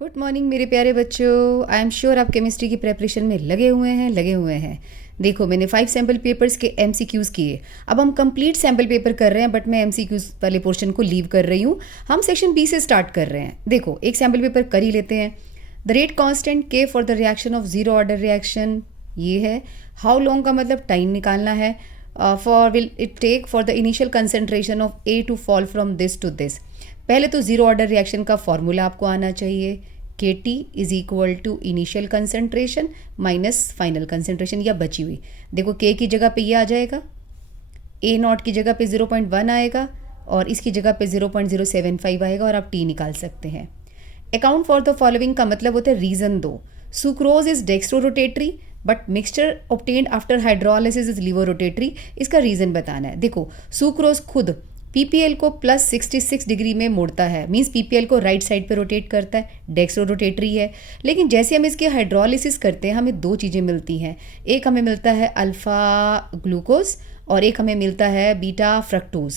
Good morning मेरे प्यारे बच्चों। आई एम श्योर आप केमिस्ट्री की प्रेपरेशन में लगे हुए हैं। देखो, मैंने 5 सैम्पल पेपर्स के एमसीक्यूज़ किए। अब हम कंप्लीट सैम्पल पेपर कर रहे हैं, बट मैं एमसीक्यूज़ वाले पोर्शन को लीव कर रही हूँ। हम सेक्शन बी से स्टार्ट कर रहे हैं। देखो, एक सैम्पल पेपर कर ही लेते हैं। The rate constant k for the reaction of zero order reaction ये है। हाउ लॉन्ग का मतलब टाइम निकालना है। For will it take for the initial concentration of A to fall from this to this. पहले तो जीरो ऑर्डर रिएक्शन का formula आपको आना चाहिए। K t is equal to initial concentration minus final concentration, या बची हुई। देखो, के की जगह पे ये आ जाएगा, ए नॉट की जगह पे 0.1 आएगा और इसकी जगह पे 0.075 आएगा और आप टी निकाल सकते हैं। अकाउंट फॉर द फॉलोइंग का मतलब होता है रीज़न दो। Sucrose is dextro rotatory but mixture obtained after hydrolysis is laevo rotatory. इसका रीज़न बताना है। देखो, सुक्रोज खुद पीपीएल को प्लस 66 डिग्री में मोड़ता है, मीन्स पीपीएल को राइट साइड पे रोटेट करता है, डेक्स्ट्रो रोटेटरी है। लेकिन जैसे हम इसकी हाइड्रोलिसिस करते हैं हमें दो चीज़ें मिलती हैं। एक हमें मिलता है अल्फ़ा ग्लूकोज और एक हमें मिलता है बीटा फ्रक्टोज।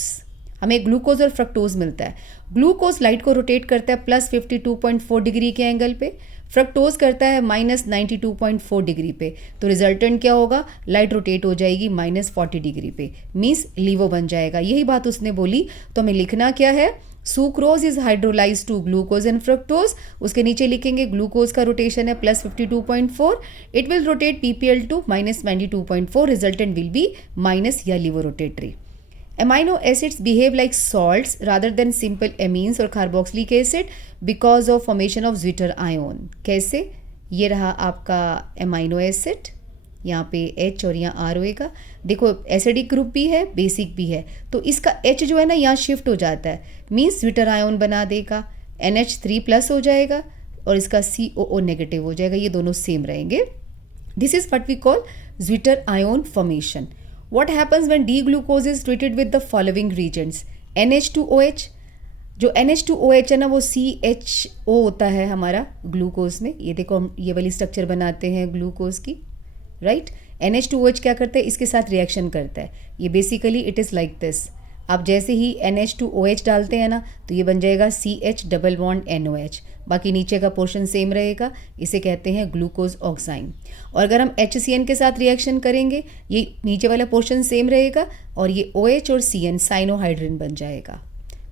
हमें ग्लूकोज और फ्रक्टोज मिलता है। ग्लूकोज लाइट को रोटेट करता है प्लस 52.4 डिग्री के एंगल पे, फ्रक्टोज करता है माइनस 92.4 डिग्री पे। तो रिजल्टेंट क्या होगा, लाइट रोटेट हो जाएगी माइनस 40 डिग्री पे, मीन्स लीवो बन जाएगा। यही बात उसने बोली। तो हमें लिखना क्या है, sucrose is hydrolyse to glucose and fructose. उसके नीचे लिखेंगे ग्लूकोज का रोटेशन है plus 52.4, it will rotate PPL to minus 92.4, resultant will be minus या laevorotatory. Amino acids behave like salts rather than simple amines और carboxylic acid because of formation of zwitter ion। कैसे? ये रहा आपका amino acid, यहाँ पे H और यहाँ R होएगा। देखो, एसिडिक ग्रुप भी है, बेसिक भी है, तो इसका H जो है ना यहाँ शिफ्ट हो जाता है, मीन्स ज्विटर आयोन बना देगा। NH3+ हो जाएगा और इसका COO नेगेटिव हो जाएगा। ये दोनों सेम रहेंगे। This is what we call zwitter ion formation. What happens when D-glucose is treated with the following reagents? NH2OH। जो NH2OH है ना वो CHO होता है हमारा ग्लूकोज में। ये देखो, हम ये वाली स्ट्रक्चर बनाते हैं ग्लूकोज की, राइट। NH2OH क्या करता है, इसके साथ रिएक्शन करता है। ये basically it is like this. आप जैसे ही NH2OH डालते हैं ना तो ये बन जाएगा CH डबल बॉन्ड NOH। बाकी नीचे का पोर्शन सेम रहेगा, इसे कहते हैं ग्लूकोज ऑक्साइन। और अगर हम HCN के साथ रिएक्शन करेंगे, ये नीचे वाला पोर्शन सेम रहेगा और ये OH और CN साइनोहाइड्रिन बन जाएगा।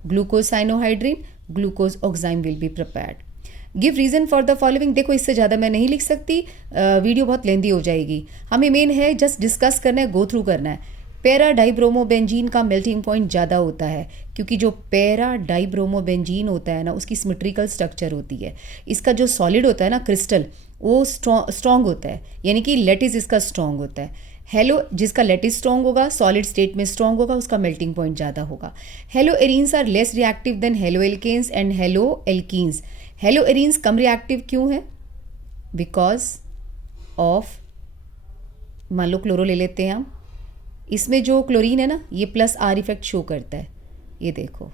Glucose cyanohydrin, glucose oxime will be prepared. Give reason for the following. देखो, इससे ज़्यादा मैं नहीं लिख सकती, वीडियो बहुत लेंदी हो जाएगी। हमें मेन है जस्ट डिस्कस करना है, गो थ्रू करना है। पैरा डाइब्रोमोबेंजीन का मेल्टिंग पॉइंट ज़्यादा होता है क्योंकि जो पैरा डाइब्रोमोबेंजीन होता है ना उसकी सिमेट्रिकल स्ट्रक्चर होती है। इसका जो सॉलिड होता है ना, क्रिस्टल, वो स्ट्रॉन्ग होता है, यानी कि लेटिस इसका स्ट्रॉन्ग होता है। हेलो, जिसका लेटिस स्ट्रॉन्ग होगा, सॉलिड स्टेट में स्ट्रॉन्ग होगा, उसका मेल्टिंग पॉइंट ज़्यादा होगा। Haloarenes are less reactive than haloalkanes and haloalkenes. Haloarenes कम रिएक्टिव क्यों है? बिकॉज ऑफ, मान लो क्लोरो ले लेते हैं हम, इसमें जो क्लोरीन है ना ये प्लस R इफेक्ट शो करता है। ये देखो,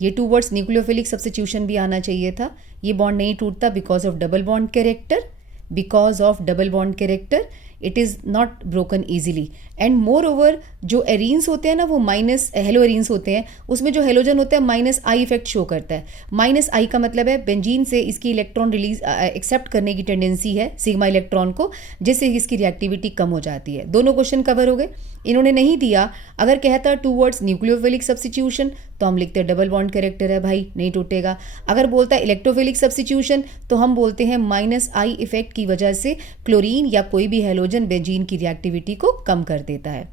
ये टूवर्ड्स न्यूक्लियोफिलिक सब्स्टिट्यूशन भी आना चाहिए था। ये बॉन्ड नहीं टूटता because of double bond character. Because of double bond character it is not broken easily. And more over जो एरीन्स होते हैं ना वो माइनस हेलो एरीन्स होते हैं, उसमें जो हेलोजन होता है माइनस I इफेक्ट शो करता है। माइनस I का मतलब है बेंजीन से इसकी इलेक्ट्रॉन रिलीज एक्सेप्ट करने की टेंडेंसी है सिग्मा इलेक्ट्रॉन को, जिससे इसकी रिएक्टिविटी कम हो जाती है। दोनों क्वेश्चन कवर हो गए। इन्होंने नहीं दिया। अगर कहता टूवर्ड्स न्यूक्लियोफिलिक सब्स्टिट्यूशन तो हम लिखते हैं डबल बॉन्ड कैरेक्टर है भाई, नहीं टूटेगा। अगर बोलता है इलेक्ट्रोफिलिक सब्स्टिट्यूशन तो हम बोलते हैं माइनस I इफेक्ट की वजह से क्लोरीन या कोई भी हेलोजन बेंजीन की रिएक्टिविटी को कम कर देता है।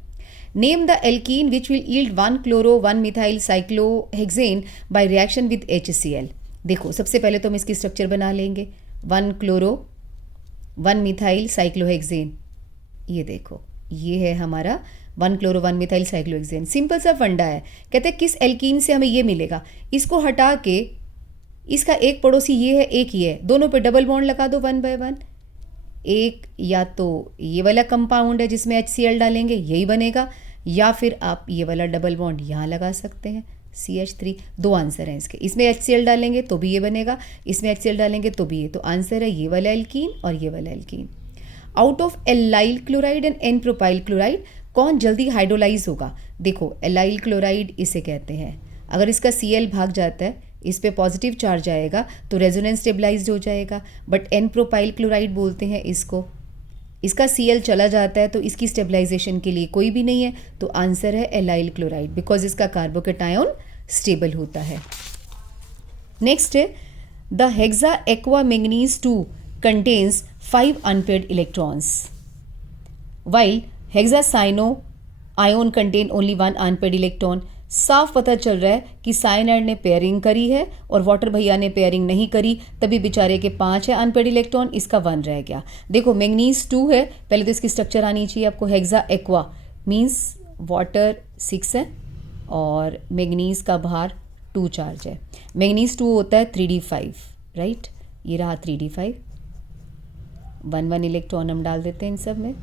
Name the alkene which will yield 1 chloro 1 methyl cyclohexane by reaction with HCl। देखो, सबसे पहले तो हम इसकी स्ट्रक्चर बना लेंगे। 1 क्लोरो 1 मिथाइल साइक्लोहेक्सेन। ये देखो, ये है हमारा 1 क्लोरो 1 मिथाइल साइक्लोहेक्सेन। सिंपल सा फंडा है। कहते हैं किस एल्कीन से हमें ये मिलेगा, इसको हटा के इसका एक पड़ोसी ये है, एक ये है, दोनों पे डबल बॉन्ड लगा दो 1 बाय 1। एक या तो ये वाला कंपाउंड है जिसमें HCl डालेंगे, यही बनेगा, या फिर आप ये वाला डबल बॉन्ड यहाँ लगा सकते हैं CH3। दो आंसर हैं इसके। इसमें HCl डालेंगे तो भी ये बनेगा, इसमें HCl डालेंगे तो भी ये। तो आंसर है ये वाला एल्कीन और ये वाला alkene. Out of allyl chloride and n propyl chloride कौन जल्दी हाइड्रोलाइज होगा? देखो, एलाइल क्लोराइड इसे कहते हैं। अगर इसका Cl भाग जाता है, इस पे पॉजिटिव चार्ज आएगा तो रेजोनेंस स्टेबलाइज्ड हो जाएगा, बट एन प्रोपाइल क्लोराइड बोलते हैं इसको। इसका Cl चला जाता है तो इसकी स्टेबलाइजेशन के लिए कोई भी नहीं है, तो आंसर है एलाइल क्लोराइड, बिकॉज इसका कार्बोकेटायन स्टेबल होता है। नेक्स्ट है the hexa aqua manganese 2 contains 5 unpaired electrons while hexacyano ion contain only 1 unpaired electron. साफ पता चल रहा है कि साइनाइड ने पेयरिंग करी है और वाटर भैया ने पेयरिंग नहीं करी, तभी बेचारे के 5 है अनपेयर्ड इलेक्ट्रॉन, इसका 1 रह गया। देखो मैंगनीज 2 है, पहले तो इसकी स्ट्रक्चर आनी चाहिए आपको। हेक्सा एक्वा मीन्स वाटर 6 है और मैंगनीज का बाहर 2 चार्ज है। मैंगनीज 2 होता है 3d5, राइट, ये रहा 3d5। 1 इलेक्ट्रॉन हम डाल देते हैं इन सब में।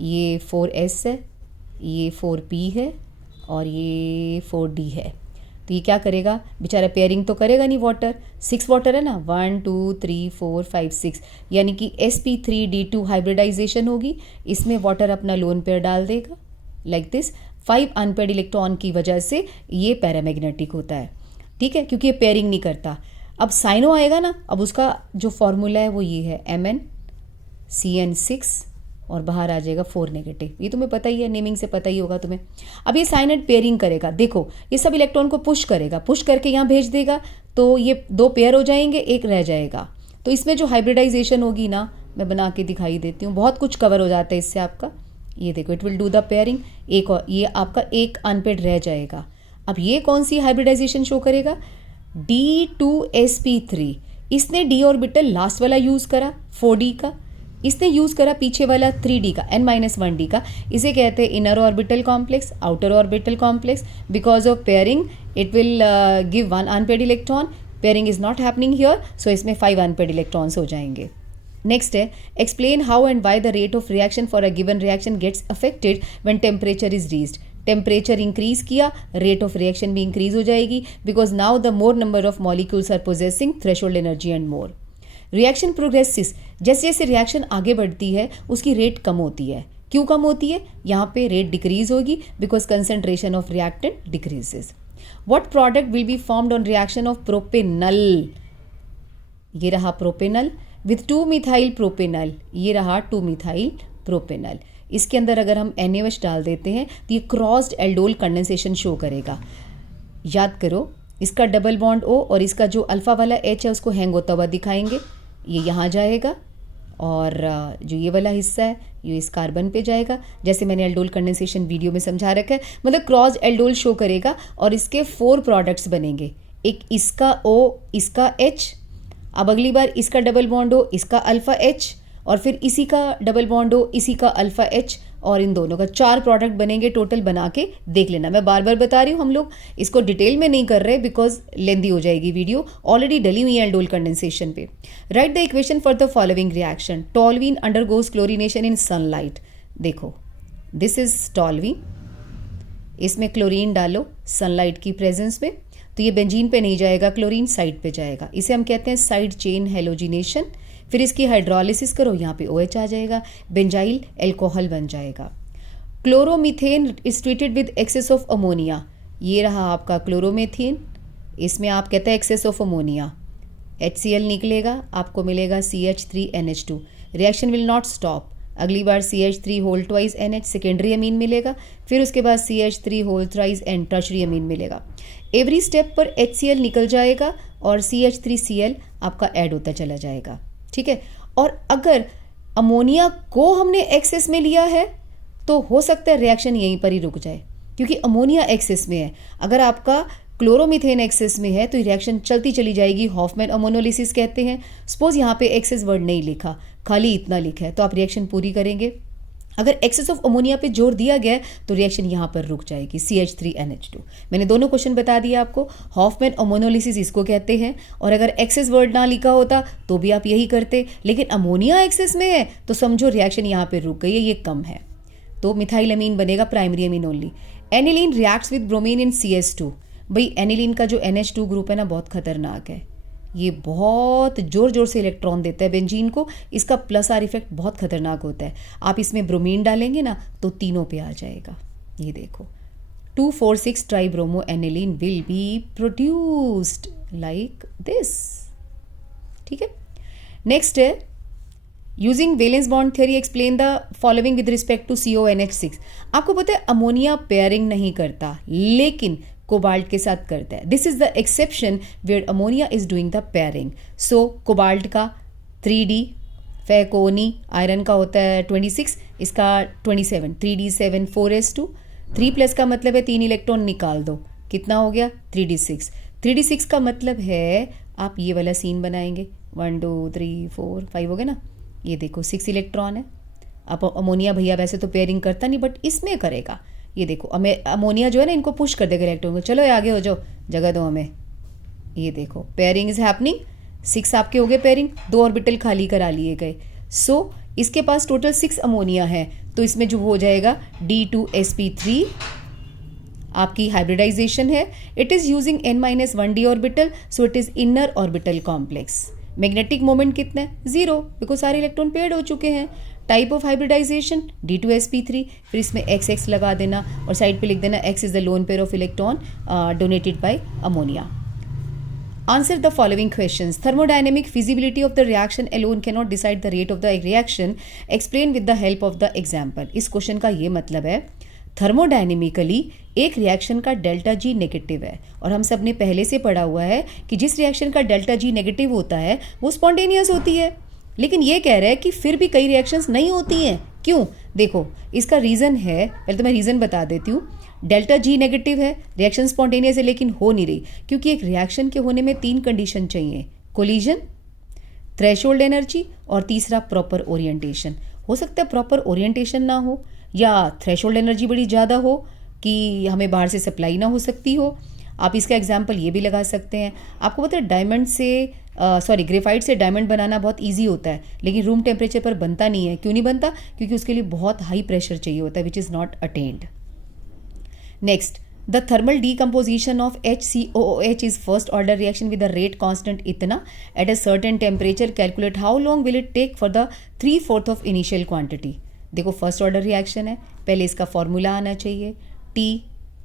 ये 4s है, ये 4p है और ये 4d है। तो ये क्या करेगा बेचारा, पेयरिंग तो करेगा नहीं, वाटर 6 वाटर है ना, 1 2 3 4 5 6, यानी कि sp3d2 हाइब्रिडाइजेशन होगी, इसमें वाटर अपना लोन पेयर डाल देगा लाइक दिस। 5 अनपेयर्ड इलेक्ट्रॉन की वजह से ये पैरामैग्नेटिक होता है, ठीक है, क्योंकि ये पेयरिंग नहीं करता। अब साइनो आएगा ना, अब उसका जो फॉर्मूला है वो ये है MnCN6 और बाहर आ जाएगा 4 नेगेटिव। ये तुम्हें पता ही है, नेमिंग से पता ही होगा तुम्हें। अब ये साइनाइड पेयरिंग करेगा, देखो ये सब इलेक्ट्रॉन को पुश करेगा, पुश करके यहाँ भेज देगा, तो ये 2 पेयर हो जाएंगे, 1 रह जाएगा। तो इसमें जो हाइब्रिडाइजेशन होगी ना, मैं बना के दिखाई देती हूँ, बहुत कुछ कवर हो जाता है इससे आपका। ये देखो it will do the pairing, एक और ये आपका 1 अनपेयर्ड रह जाएगा। अब ये कौन सी हाइब्रिडाइजेशन शो करेगा, D2sp3। इसने d ऑर्बिटल लास्ट वाला यूज करा 4d का, इसने यूज़ करा पीछे वाला 3d का, n-1d का। इसे कहते हैं inner orbital complex, outer orbital complex. Because of pairing it will give 1 unpaired electron, pairing is not happening here, so इसमें 5 अनपेयर्ड इलेक्ट्रॉन्स हो जाएंगे। नेक्स्ट है explain how and why the rate of reaction for a given reaction gets affected when temperature is reached. Temperature increase किया, rate of reaction भी increase हो जाएगी, because now the more number of molecules are possessing threshold energy and more. Reaction progresses, जैसे जैसे reaction आगे बढ़ती है उसकी रेट कम होती है। क्यों कम होती है, यहाँ पे रेट डिक्रीज होगी because concentration of reactant decreases. What product will be formed on reaction of propanal, ये रहा प्रोपेनल विथ 2 मिथाइल प्रोपेनल, ये रहा 2 मिथाइल प्रोपेनल। इसके अंदर अगर हम NaOH डाल देते हैं तो ये क्रॉस्ड एल्डोल कंडेंसेशन शो करेगा। याद करो, इसका डबल बॉन्ड O और इसका जो अल्फा वाला H है उसको हैंग होता हुआ दिखाएंगे। ये यहाँ जाएगा और जो ये वाला हिस्सा है ये इस कार्बन पे जाएगा, जैसे मैंने एल्डोल कंडेंसेशन वीडियो में समझा रखा है। मतलब क्रॉस एल्डोल शो करेगा और इसके 4 प्रोडक्ट्स बनेंगे, एक इसका O, इसका H, अब अगली बार इसका डबल बॉन्ड O, इसका अल्फा H, और फिर इसी का डबल बॉन्ड O, इसी का अल्फा H, और इन दोनों का 4 प्रोडक्ट बनेंगे टोटल। बना के देख लेना, मैं बार बार बता रही हूँ, हम लोग इसको डिटेल में नहीं कर रहे बिकॉज लेंदी हो जाएगी वीडियो, ऑलरेडी डली हुई है एल्डोल कंडेंसेशन पे। Write the equation for the following reaction. Toluene undergoes chlorination in sunlight. देखो दिस इज टॉल्वीन, इसमें क्लोरीन डालो सनलाइट की प्रेजेंस में, तो ये बेंजीन पे नहीं जाएगा, क्लोरीन साइड पे जाएगा। इसे हम कहते हैं साइड चेन हेलोजिनेशन। फिर इसकी हाइड्रोलिसिस करो, यहाँ पे OH आ जाएगा, बेंजाइल एल्कोहल बन जाएगा। Chloromethane is treated with excess of ammonia, ये रहा आपका क्लोरोमीथेन, इसमें आप कहते हैं एक्सेस ऑफ अमोनिया, HCl निकलेगा, आपको मिलेगा CH3NH2। Reaction will not stop, अगली बार CH3 whole twice NH secondary amine मिलेगा, फिर उसके बाद CH3 whole thrice N tertiary amine मिलेगा। एवरी स्टेप पर HCl निकल जाएगा और CH3Cl आपका ऐड होता चला जाएगा, ठीक है। और अगर अमोनिया को हमने एक्सेस में लिया है तो हो सकता है रिएक्शन यहीं पर ही रुक जाए, क्योंकि अमोनिया एक्सेस में है। अगर आपका क्लोरोमीथेन एक्सेस में है तो रिएक्शन चलती चली जाएगी, हॉफमैन अमोनोलिसिस कहते हैं। सपोज यहाँ पे एक्सेस वर्ड नहीं लिखा, खाली इतना लिखा है, तो आप रिएक्शन पूरी करेंगे। अगर एक्सेस ऑफ अमोनिया पे जोर दिया गया है तो रिएक्शन यहाँ पर रुक जाएगी, CH3NH2। मैंने दोनों क्वेश्चन बता दिया आपको, हॉफमैन अमोनोलिसिस इसको कहते हैं। और अगर एक्सेस वर्ड ना लिखा होता तो भी आप यही करते, लेकिन अमोनिया एक्सेस में है तो समझो रिएक्शन यहाँ पर रुक गई है, ये कम है, तो मिथाइल अमीन बनेगा, primary amine only. Aniline reacts with bromine in CS2। भाई एनिलीन का जो NH2 ग्रुप है ना बहुत खतरनाक है, ये बहुत जोर जोर से इलेक्ट्रॉन देता है बेंजीन को, इसका प्लस आर इफेक्ट बहुत खतरनाक होता है। आप इसमें ब्रोमीन डालेंगे ना तो तीनों पे आ जाएगा। ये देखो 2,4,6 tribromoaniline will be produced like this. ठीक है, नेक्स्ट है using valence bond theory explain the following with respect to CONH6। आपको पता है अमोनिया पेयरिंग नहीं करता लेकिन कोबाल्ट के साथ करता है। This is the exception where ammonia is doing the pairing. So cobalt का 3D, फैकोनी आयरन का होता है 26, इसका 27, 3D7 4s2। 3+ का मतलब है 3 इलेक्ट्रॉन निकाल दो, कितना हो गया 3D6। 3D6 का मतलब है आप ये वाला सीन बनाएंगे, 1 2 3 4 5 हो गया ना। ये देखो 6 इलेक्ट्रॉन है। अब अमोनिया भैया वैसे तो पेयरिंग करता नहीं बट इसमें करेगा। ये देखो अमोनिया जो है ना इनको पुश कर देगा इलेक्ट्रॉन को, चलो ये आगे हो जाओ, जगह दो हमें। ये देखो पेयरिंग इज हैपनिंग, 6 आपके हो गए पेयरिंग, 2 ऑर्बिटल खाली करा लिए गए। सो इसके पास टोटल 6 अमोनिया है, तो इसमें जो हो जाएगा D2sp3 आपकी हाइब्रिडाइजेशन है। It is using N-1d orbital, so it is inner orbital complex. Magnetic moment कितना है 0, बिकॉज सारे इलेक्ट्रॉन पेयर्ड हो चुके हैं। टाइप ऑफ हाइब्रिडाइजेशन D2sp3, फिर इसमें XX लगा देना और साइड पे लिख देना X is the lone pair of electron donated bye ammonia. Answer the following questions. Thermodynamic feasibility of the reaction alone cannot decide the rate of the reaction. Explain with the help of the example. इस question का ये मतलब है thermodynamically एक reaction का delta G negative है और हम सब ने पहले से पढ़ा हुआ है कि जिस रिएक्शन का डेल्टा जी नेगेटिव होता है वो स्पॉन्टेनियस होती है। लेकिन ये कह रहा है कि फिर भी कई रिएक्शंस नहीं होती हैं। क्यों? देखो इसका रीज़न है, पहले तो मैं रीज़न बता देती हूँ। डेल्टा जी नेगेटिव है, रिएक्शन स्पॉन्टेनियस है लेकिन हो नहीं रही, क्योंकि एक रिएक्शन के होने में 3 कंडीशन चाहिए, कोलिजन, थ्रेशोल्ड एनर्जी और तीसरा प्रॉपर ओरिएंटेशन। हो सकता है प्रॉपर ओरिएंटेशन ना हो या थ्रेशोल्ड एनर्जी बड़ी ज़्यादा हो कि हमें बाहर से सप्लाई ना हो सकती हो। आप इसका एग्जाम्पल ये भी लगा सकते हैं। आपको पता है डायमंड से ग्रेफाइट से डायमंड बनाना बहुत इजी होता है लेकिन रूम टेम्परेचर पर बनता नहीं है। क्यों नहीं बनता? क्योंकि उसके लिए बहुत हाई प्रेशर चाहिए होता है which is not attend. Next, the thermal decomposition of HCOOH is first order reaction with the rate constant इतना at a certain temperature. Calculate how long will it take for the 3/4 of initial quantity. देखो first order reaction है, पहले इसका formula आना चाहिए। T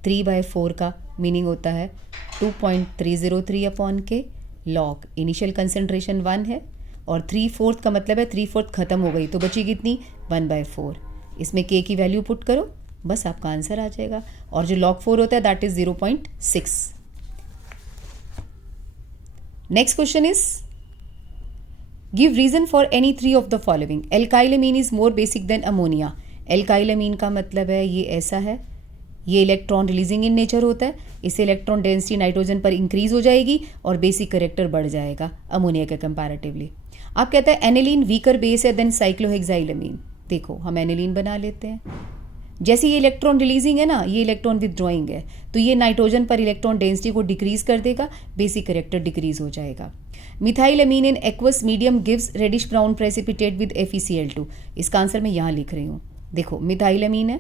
3/4 का meaning होता है 2.303 अपॉन के लॉग। इनिशियल कंसेंट्रेशन 1 है और 3/4 का मतलब है 3/4 खत्म हो गई तो बची कितनी 1/4। इसमें K की वैल्यू पुट करो, बस आपका आंसर आ जाएगा। और जो log 4 होता है that is 0.6। Next question is give reason for any 3 of the following. Alkylamine is more basic than ammonia. Alkylamine का मतलब है ये ऐसा है, ये इलेक्ट्रॉन रिलीजिंग इन नेचर होता है, इससे इलेक्ट्रॉन डेंसिटी नाइट्रोजन पर इंक्रीज हो जाएगी और बेसिक करेक्टर बढ़ जाएगा अमोनिया के कंपैरेटिवली। आप कहते हैं एनिलीन वीकर बेस है देन साइक्लोहेक्साइलामीन। देखो हम एनिलीन बना लेते हैं, जैसे ये इलेक्ट्रॉन रिलीजिंग है ना, ये इलेक्ट्रॉन विदड्रॉइंग है, तो ये नाइट्रोजन पर इलेक्ट्रॉन डेंसिटी को डिक्रीज कर देगा, बेसिक करेक्टर डिक्रीज हो जाएगा। Methylamine in aqueous medium gives reddish brown precipitate with FeCl2। इसका आंसर मैं यहाँ लिख रही हूँ। देखो मिथाइलामीन है,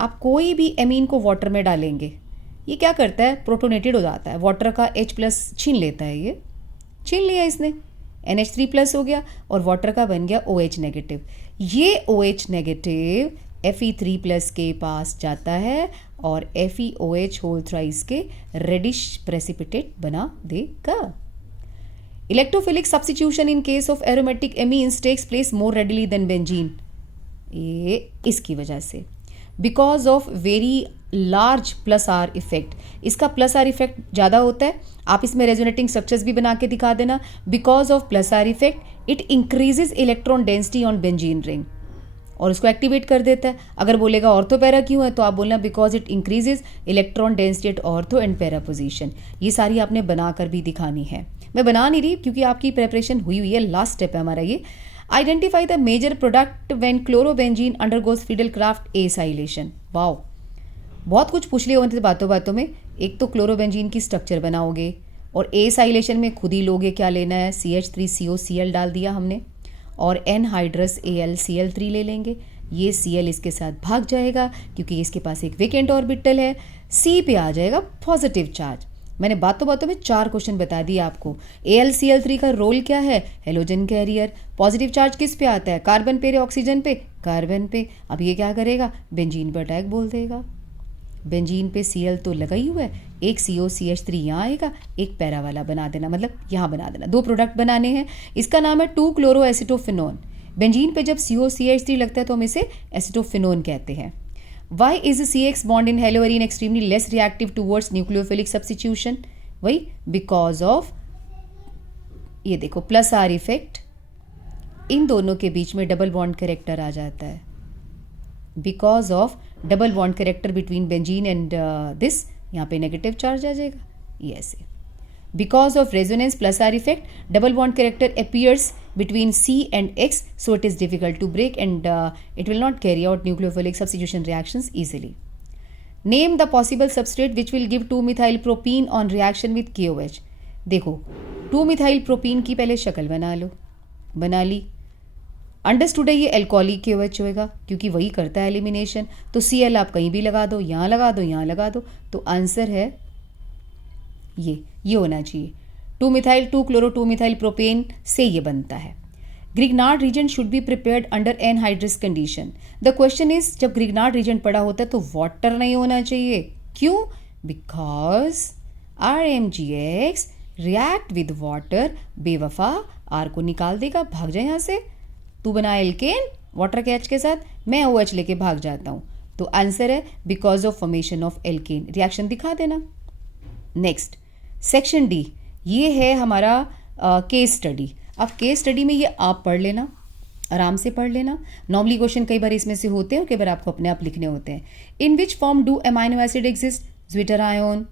आप कोई भी एमीन को वाटर में डालेंगे, ये क्या करता है प्रोटोनेटेड हो जाता है, वाटर का H+ छीन लेता है, ये छीन लिया इसने, NH3+ हो गया और वाटर का बन गया OH नेगेटिव। ये OH नेगेटिव Fe3+ के पास जाता है और FeOH होल थ्राइस के रेडिश प्रेसिपिटेट बना देगा। Electrophilic substitution in case of aromatic amines takes place more readily than benzene. ये इसकी वजह से because of very large +R effect, इसका +R इफेक्ट ज़्यादा होता है। आप इसमें रेजोनेटिंग स्ट्रक्चर्स भी बना के दिखा देना। Because of +R effect it increases electron density on benzene ring और उसको एक्टिवेट कर देता है। अगर बोलेगा ऑर्थो पैरा क्यों है तो आप बोलना because it increases electron density at ortho and para position. ये सारी आपने बनाकर भी दिखानी है, मैं बना नहीं रही क्योंकि आपकी प्रेपरेशन हुई हुई है, लास्ट स्टेप है हमारा ये। Identify the major product when chlorobenzene undergoes Friedel Crafts acylation. Wow, बहुत कुछ पूछ लिया उनसे बातों बातों में। एक तो क्लोरोबेंजीन की स्ट्रक्चर बनाओगे और एसाइलेशन में खुद ही लोगे क्या लेना है, CH3COCl डाल दिया हमने और एनहाइड्रस AlCl3 ले लेंगे। ये Cl इसके साथ भाग जाएगा क्योंकि इसके पास एक वेकेंट ऑर्बिटल है, C पे आ जाएगा पॉजिटिव चार्ज। मैंने बातों बातों में 4 क्वेश्चन बता दिए आपको। AlCl3 का रोल क्या है, हेलोजन कैरियर। पॉजिटिव चार्ज किस पे आता है, कार्बन पे या ऑक्सीजन पे, कार्बन पे। अब ये क्या करेगा, बेंजीन पे अटैक बोल देगा। बेंजीन पे Cl तो लगा ही हुआ है, एक COCH3 यहाँ आएगा, एक पैरा वाला बना देना, मतलब यहाँ बना देना। 2 प्रोडक्ट बनाने हैं। इसका नाम है 2-क्लोरोएसिटोफिनोन। बेंजीन पे जब COCH3 लगता है तो हम इसे एसिटोफिनोन कहते हैं। Why is the CX bond in haloarine extremely less reactive towards nucleophilic substitution? वही बिकॉज ऑफ, ये देखो प्लस आर इफेक्ट, इन दोनों के बीच में डबल बॉन्ड कैरेक्टर आ जाता है। Because of double bond character between benzene and this, यहाँ पे नेगेटिव चार्ज आ जाएगा, ये ऐसे। Because of resonance plus R effect, double bond character appears between C and X, so it is difficult to break and it will not carry out nucleophilic substitution reactions easily. Name the possible substrate which will give 2-methylpropene on reaction with KOH. देखो 2-methylpropene की पहले शक्ल बना लो, बना ली। Understood है ये alcoholic KOH होएगा क्योंकि वही करता है एलिमिनेशन। तो Cl आप कहीं भी लगा दो, यहाँ लगा दो, यहाँ लगा दो, तो आंसर है ये होना चाहिए। 2-methyl-2-chloro-2-methylpropane से ये बनता है। Grignard reason should be prepared under anhydrous condition. The question is, जब ग्रिग्नार्ड रीजन पड़ा होता है तो वाटर नहीं होना चाहिए। क्यों? Because RMGX react with water, बेवफा आर को निकाल देगा, भाग जाए यहाँ से। तू बना एल्केन वाटर के H के साथ, मैं OH लेके भाग जाता हूँ। तो आंसर है because of formation of alkene. Reaction दिखा देना। नेक्स्ट सेक्शन डी, ये है हमारा केस स्टडी। अब केस स्टडी में ये आप पढ़ लेना, आराम से पढ़ लेना। नॉर्मली क्वेश्चन कई बार इसमें से होते हैं, कई बार आपको अपने आप लिखने होते हैं। In which form do amino acid exist? Zwitterion.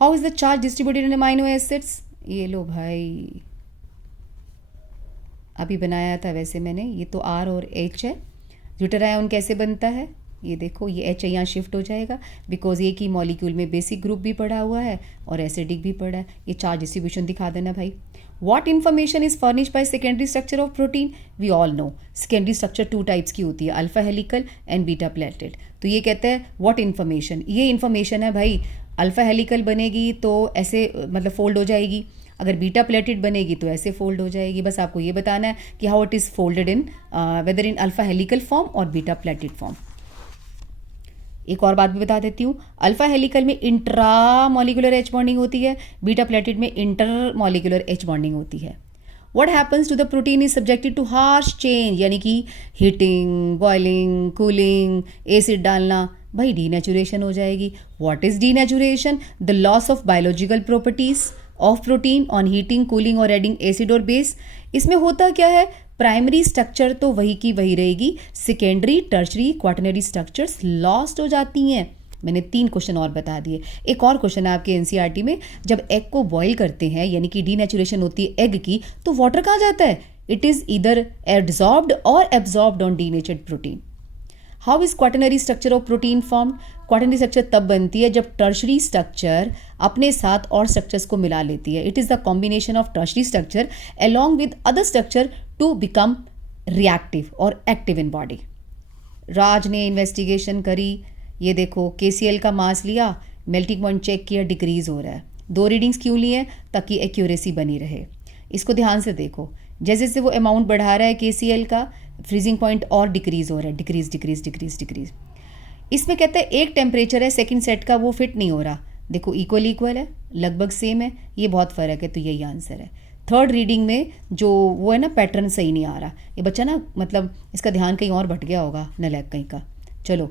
How is the charge distributed in amino acids? ये लो भाई, अभी बनाया था वैसे मैंने, ये तो R और H है। ज्विटर आयोन कैसे बनता है? ये देखो, ये H यहाँ शिफ्ट हो जाएगा बिकॉज एक ही मॉलिक्यूल में बेसिक ग्रुप भी पड़ा हुआ है और एसिडिक भी पड़ा है। ये चार्ज डिस्ट्रीब्यूशन दिखा देना भाई। What information is furnished by secondary structure of protein? We all know secondary structure 2 types की होती है, alpha helical and beta pleated. तो ये कहते हैं व्हाट इन्फॉर्मेशन, ये इन्फॉर्मेशन है भाई। अल्फा हेलिकल बनेगी तो ऐसे मतलब फोल्ड हो जाएगी, अगर बीटा प्लेटेड बनेगी तो ऐसे फोल्ड हो जाएगी। बस आपको ये बताना है कि how it is folded in, whether in alpha helical form और बीटा प्लेटेड फॉर्म। एक और बात भी बता देती हूँ, अल्फा हेलिकल में इंट्रा मॉलिकुलर H बॉन्डिंग होती है, बीटा प्लेटेड में इंटर मॉलिकुलर H बॉन्डिंग होती है। What happens to the protein is subjected to harsh change, यानी कि हीटिंग, बॉइलिंग, कूलिंग, एसिड डालना, भाई डीनेचुरेशन हो जाएगी। What is denaturation? The loss of biological properties of protein on heating, cooling और adding acid और बेस। इसमें होता क्या है, प्राइमरी स्ट्रक्चर तो वही की वही रहेगी, secondary, tertiary, quaternary structures lost हो जाती हैं। मैंने 3 क्वेश्चन और बता दिए। एक और क्वेश्चन है आपके NCERT में, जब एग को बॉईल करते हैं यानी कि डीनेचुरेशन होती है एग की, तो वाटर कहाँ जाता है? इट इज ईदर एब्जॉर्ब्ड और absorbed on denatured protein. How is quaternary structure of protein form? Quaternary structure तब बनती है जब टर्शरी स्ट्रक्चर अपने साथ और स्ट्रक्चर्स को मिला लेती है। It is the combination of tertiary structure along with other structure to become reactive और एक्टिव इन बॉडी। राज ने इन्वेस्टिगेशन करी, ये देखो KCl का मास लिया, मेल्टिंग पॉइंट चेक किया, डिक्रीज हो रहा है। 2 रीडिंग्स क्यों लिए हैं? ताकि एक्यूरेसी बनी रहे। इसको ध्यान से देखो, जैसे जैसे वो अमाउंट बढ़ा रहा है KCl का, फ्रीजिंग पॉइंट और डिक्रीज हो रहा है, डिक्रीज डिक्रीज डिक्रीज डिक्रीज। इसमें कहते हैं एक टेम्परेचर है सेकंड सेट का, वो फिट नहीं हो रहा। देखो इक्वल इक्वल है, लगभग सेम है, ये बहुत फ़र्क है, तो यही आंसर है। थर्ड रीडिंग में जो वो है ना पैटर्न सही नहीं आ रहा, ये बच्चा ना मतलब इसका ध्यान कहीं और भट गया होगा, नलैक कहीं का। चलो,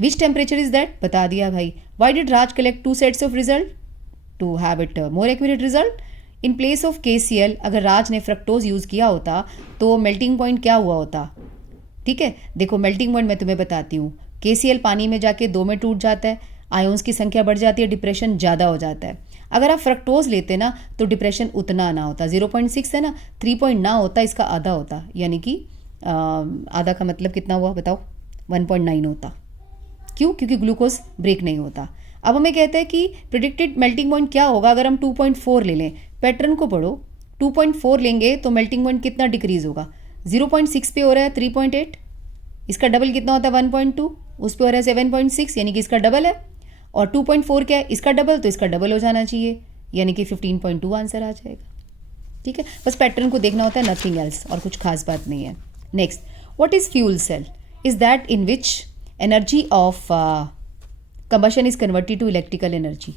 विच टेम्परेचर इज दैट? बता दिया भाई। Why did Raj collect 2 sets of result? To have it more accurate result. In place of KCl अगर राज ने फ्रक्टोज यूज़ किया होता तो मेल्टिंग पॉइंट क्या हुआ होता? ठीक है, देखो मेल्टिंग पॉइंट मैं तुम्हें बताती हूँ। KCl पानी में जाके 2 में टूट जाता है, आयोन्स की संख्या बढ़ जाती है, डिप्रेशन ज़्यादा हो जाता है। अगर आप फ्रक्टोज लेते ना तो डिप्रेशन उतना ना होता, 0.6 है ना, 3 पॉइंट ना होता, इसका आधा होता, यानी कि आधा का मतलब कितना हुआ बताओ? 1.9 होता। क्यों? क्योंकि ग्लूकोज ब्रेक नहीं होता। अब हमें कहते हैं कि प्रिडिक्टेड मेल्टिंग पॉइंट क्या होगा अगर हम 2.4 ले लें। पैटर्न को पढ़ो, 2.4 लेंगे तो मेल्टिंग पॉइंट कितना डिक्रीज होगा? 0.6 पे हो रहा है 3.8, इसका डबल कितना होता है 1.2, उस पे हो रहा है 7.6, यानी कि इसका डबल है। और 2.4 क्या है? इसका डबल, तो इसका डबल हो जाना चाहिए, यानी कि 15.2 आंसर आ जाएगा। ठीक है, बस पैटर्न को देखना होता है, नथिंग एल्स, और कुछ खास बात नहीं है। Next, what is fuel cell? Is that in which energy of combustion is converted to electrical energy.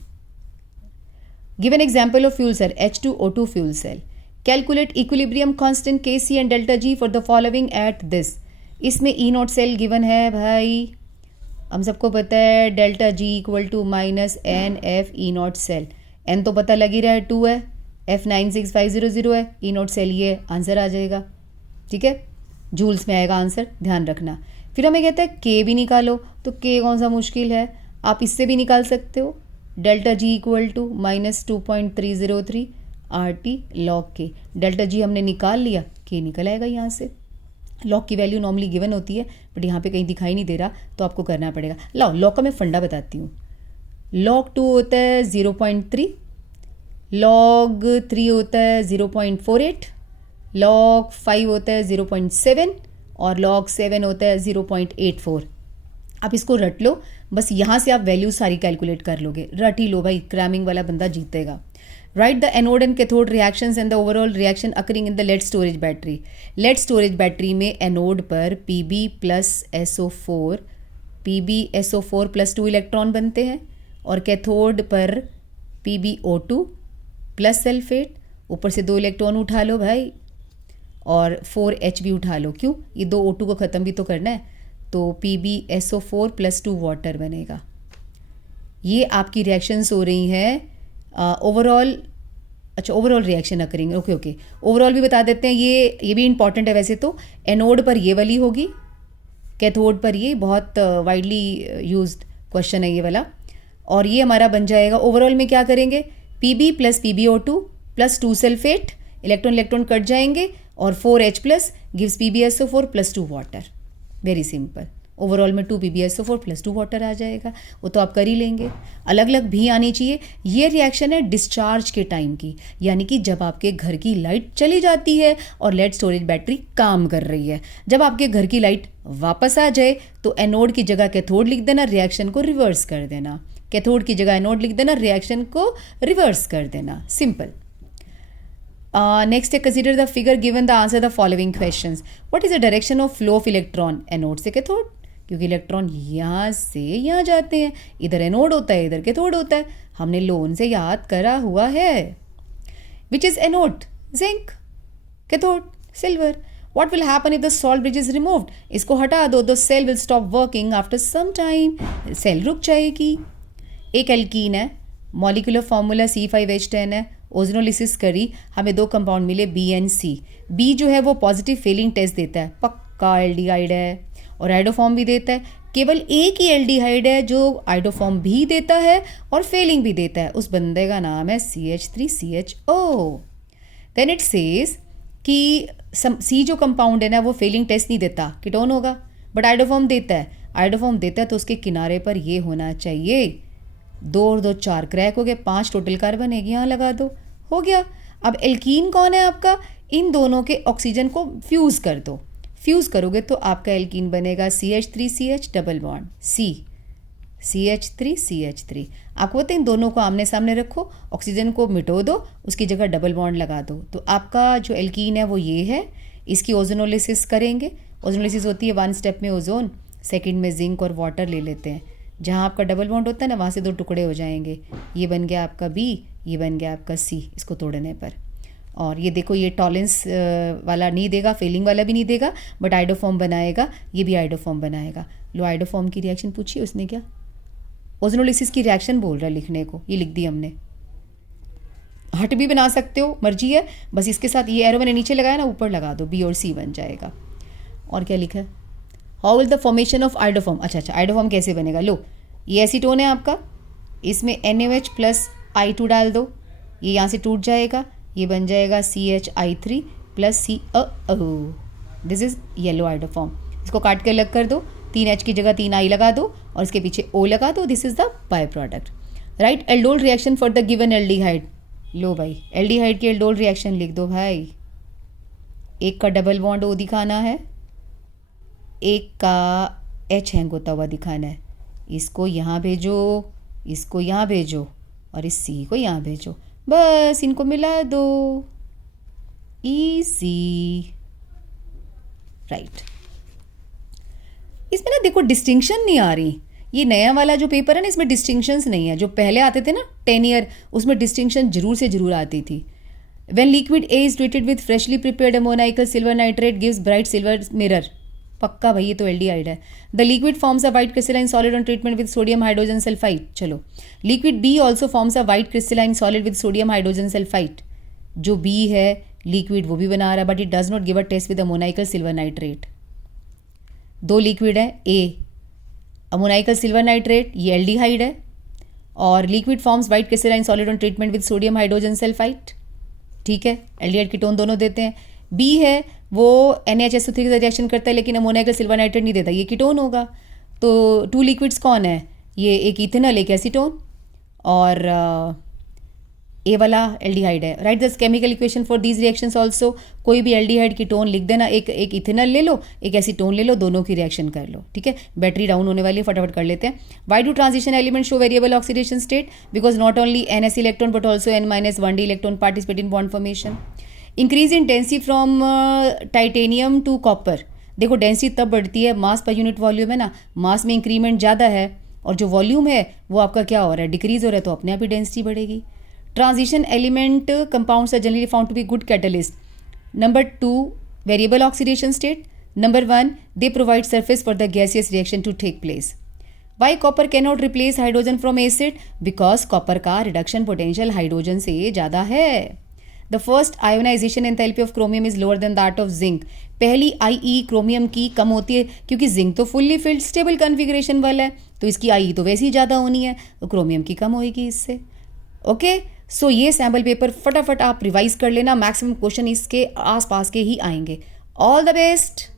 Given example of fuel cell H2O2 fuel cell, calculate equilibrium constant Kc and delta G for the following at this. इसमें E naught cell given है भाई, हम सबको पता है delta G equal to minus n F E naught cell. N तो पता लग ही रहा है 2 है, F96500 है, ई नॉट सेल ये आंसर आ जाएगा। ठीक है, जूल्स में आएगा आंसर, ध्यान रखना। फिर हमें कहता है के भी निकालो, तो के कौन सा मुश्किल है, आप इससे भी निकाल सकते हो। Delta G equal to minus 2.303 RT log K. Delta G हमने निकाल लिया, के निकल आएगा यहाँ से। लॉग की वैल्यू नॉर्मली गिवन होती है, बट यहाँ पे कहीं दिखाई नहीं दे रहा, तो आपको करना पड़ेगा। लाओ लॉग का मैं फंडा बताती हूँ। लॉग 2 होता है 0.3, लॉग 3 होता है 0.48, लॉग 5 होता है 0.7 और लॉग 7 होता है 0.84। आप इसको रट लो, बस यहाँ से आप वैल्यू सारी कैलकुलेट कर लोगे। रट ही लो भाई, क्रैमिंग वाला बंदा जीतेगा। Right the anode and cathode reactions and the overall reaction occurring in the lead storage battery. Lead storage battery में एनोड पर Pb plus SO4, PbSO4 plus 2 electron बनते हैं, और कैथोड पर PbO2 प्लस सल्फेट, ऊपर से 2 इलेक्ट्रॉन उठा लो भाई, और 4H भी उठा लो। क्यों, ये 2 O2 को ख़त्म भी तो करना है, तो PbSO4 प्लस 2 वाटर बनेगा। ये आपकी रिएक्शंस हो रही हैं ओवरऑल। अच्छा, overall reaction occurring, okay overall भी बता देते हैं। ये भी इंपॉर्टेंट है वैसे तो। एनोड पर ये वाली होगी, कैथोड पर ये, बहुत वाइडली यूज्ड क्वेश्चन है ये वाला। और ये हमारा बन जाएगा, ओवरऑल में क्या करेंगे, Pb plus PbO2 plus 2 sulphate, electron electron cut जाएंगे, और 4H plus gives PbSO4 plus 2 water. Very simple. Overall में 2 PbSO4 प्लस 2 वाटर आ जाएगा, वो तो आप कर ही लेंगे। अलग अलग भी आनी चाहिए। ये रिएक्शन है डिस्चार्ज के टाइम की, यानी कि जब आपके घर की लाइट चली जाती है और लेड स्टोरेज बैटरी काम कर रही है। जब आपके घर की लाइट वापस आ जाए तो एनोड की जगह कैथोड लिख देना, रिएक्शन को रिवर्स कर देना। कैथोड की जगह एनोड लिख देना, रिएक्शन को रिवर्स कर देना। सिंपल। नेक्स्ट है, consider the figure given the answer the following questions. What is the direction of flow of electron, anode से कैथोड, क्योंकि इलेक्ट्रॉन यहाँ से यहाँ जाते हैं, इधर एनोड होता है, इधर कैथोड होता है। हमने लोन से याद करा हुआ है। Which is anode, zinc, cathode, silver. What will happen if the salt bridge is removed, इसको हटा दो, the cell will stop working after some time, cell रुक जाएगी। एक एल्कीन है, मॉलिक्यूलर फॉर्मूला C5H10 है, ओजोनोलिसिस करी, हमें 2 कंपाउंड मिले B एंड C। B जो है वो पॉजिटिव फेलिंग टेस्ट देता है, पक्का एल्डिहाइड है, और आइडोफॉर्म भी देता है। केवल एक ही एल्डिहाइड है जो आइडोफॉर्म भी देता है और फेलिंग भी देता है, उस बंदे का नाम है CH3CHO। देन इट सेज कि C जो कंपाउंड है ना वो फेलिंग टेस्ट नहीं देता, कीटोन होगा, बट आइडोफॉर्म देता है। आइडोफॉर्म देता है तो उसके किनारे पर ये होना चाहिए, 2 और 2 4 क्रैक हो गए, 5 टोटल कार्बन है, यहाँ लगा दो, हो गया। अब एल्कीन कौन है आपका, इन दोनों के ऑक्सीजन को फ्यूज़ कर दो। फ्यूज़ करोगे तो आपका एल्कीन बनेगा CH3CH डबल बॉन्ड CH3CH3। आपको पता है इन दोनों को आमने सामने रखो, ऑक्सीजन को मिटो दो, उसकी जगह डबल बॉन्ड लगा दो, तो आपका जो एल्कीन है वो ये है। इसकी ओजोनोलिसिस करेंगे। ओजोनोलिसिस होती है 1 स्टेप में ओजोन, सेकंड में जिंक और वाटर ले लेते हैं। जहाँ आपका डबल बॉन्ड होता है ना, वहाँ से 2 टुकड़े हो जाएंगे। ये बन गया आपका B, ये बन गया आपका C, इसको तोड़ने पर। और ये देखो, ये टॉलेंस वाला नहीं देगा, फेलिंग वाला भी नहीं देगा, बट आइडोफॉर्म बनाएगा, ये भी आइडोफॉर्म बनाएगा। लो आइडोफॉर्म की रिएक्शन पूछी उसने क्या, ओजोनोलिसिस की रिएक्शन बोल रहा है लिखने को, ये लिख दी हमने। हट भी बना सकते हो, मर्जी है, बस इसके साथ ये एरो मैंने नीचे लगाया ना, ऊपर लगा दो, B और C बन जाएगा। और क्या लिखा है, how will the formation of iodoform. अच्छा, आइडोफॉर्म कैसे बनेगा, लो ये एसीटोन है आपका, इसमें NaOH प्लस I2 डाल दो, ये यहाँ से टूट जाएगा, ये बन जाएगा CHI3 plus COO। This is yellow iodoform. इसको काट के अलग कर दो, 3H की जगह 3I लगा दो और इसके पीछे O लगा दो, this is the by product. Write aldol reaction for the given aldehyde. लो भाई, एल्डिहाइड की एल्डोल रिएक्शन लिख दो भाई। एक का डबल बॉन्ड O दिखाना है, एक का H हैंग होता हुआ दिखाना है। इसको यहाँ भेजो, इसको यहाँ भेजो, और इस C को यहाँ भेजो, बस इनको मिला दो, इजी। राइट, इसमें ना देखो डिस्टिंक्शन नहीं आ रही, ये नया वाला जो पेपर है ना, इसमें डिस्टिंक्शंस नहीं है। जो पहले आते थे ना 10 ईयर, उसमें डिस्टिंक्शन जरूर से जरूर आती थी। When liquid A is treated with freshly prepared ammoniacal silver nitrate gives bright silver mirror. पक्का भाई, ये तो एल्डिहाइड है। The liquid forms a white crystalline solid on treatment with sodium hydrogen sulphide. चलो, liquid B also forms a white crystalline solid with sodium hydrogen sulphide. जो B है liquid वो भी बना रहा है, but it does not give a test with ammoniacal silver nitrate. दो liquid है, ए अमोनाइकल सिल्वर नाइट्रेट, ये एल्डिहाइड है, और liquid forms white crystalline solid on treatment with sodium hydrogen sulphide. ठीक है, एल्डिहाइड कीटोन दोनों देते हैं। बी है वो NaHSO3 के साथ रिएक्शन करता है लेकिन अमोनिया सिल्वर नाइट्रेट नहीं देता, ये कीटोन होगा। तो टू लिक्विड्स कौन है, ये एक इथेनॉल एक एसीटोन, और ए वाला एल्डिहाइड है। Right the chemical equation for these reactions also. कोई भी एल्डिहाइड कीटोन लिख देना, एक इथेनॉल ले लो, एक एसीटोन ले लो, दोनों की रिएक्शन कर लो। ठीक है, बैटरी डाउन होने वाली है, फटाफट कर लेते हैं। Why do transition element show variable oxidation state? Because not only NS electron but also N-1D electron participate in bond formation. Increase in density from titanium to copper. देखो डेंसिटी तब बढ़ती है, मास पर यूनिट वॉल्यूम है ना, मास में increment ज़्यादा है और जो वॉल्यूम है वो आपका क्या हो रहा है, डिक्रीज हो रहा है, तो अपने आप ही डेंसिटी बढ़ेगी। Transition element compounds are generally found to be good catalyst. Number 2 variable oxidation state. Number 1 they provide surface for the gaseous reaction to take place. Why copper can not replace hydrogen from acid? Because copper का reduction potential hydrogen से ज़्यादा है। The first ionization enthalpy of chromium is lower than that of zinc. पहली IE chromium की कम होती है क्योंकि जिंक तो फुल्ली फिल्ड स्टेबल कन्फिग्रेशन वाला है, तो इसकी IE तो वैसे ही ज़्यादा होनी है, तो क्रोमियम की कम होएगी इससे। ओके, सो ये सैम्पल पेपर फटाफट आप रिवाइज कर लेना, मैक्सिमम क्वेश्चन इसके आसपास के ही आएंगे। All the best.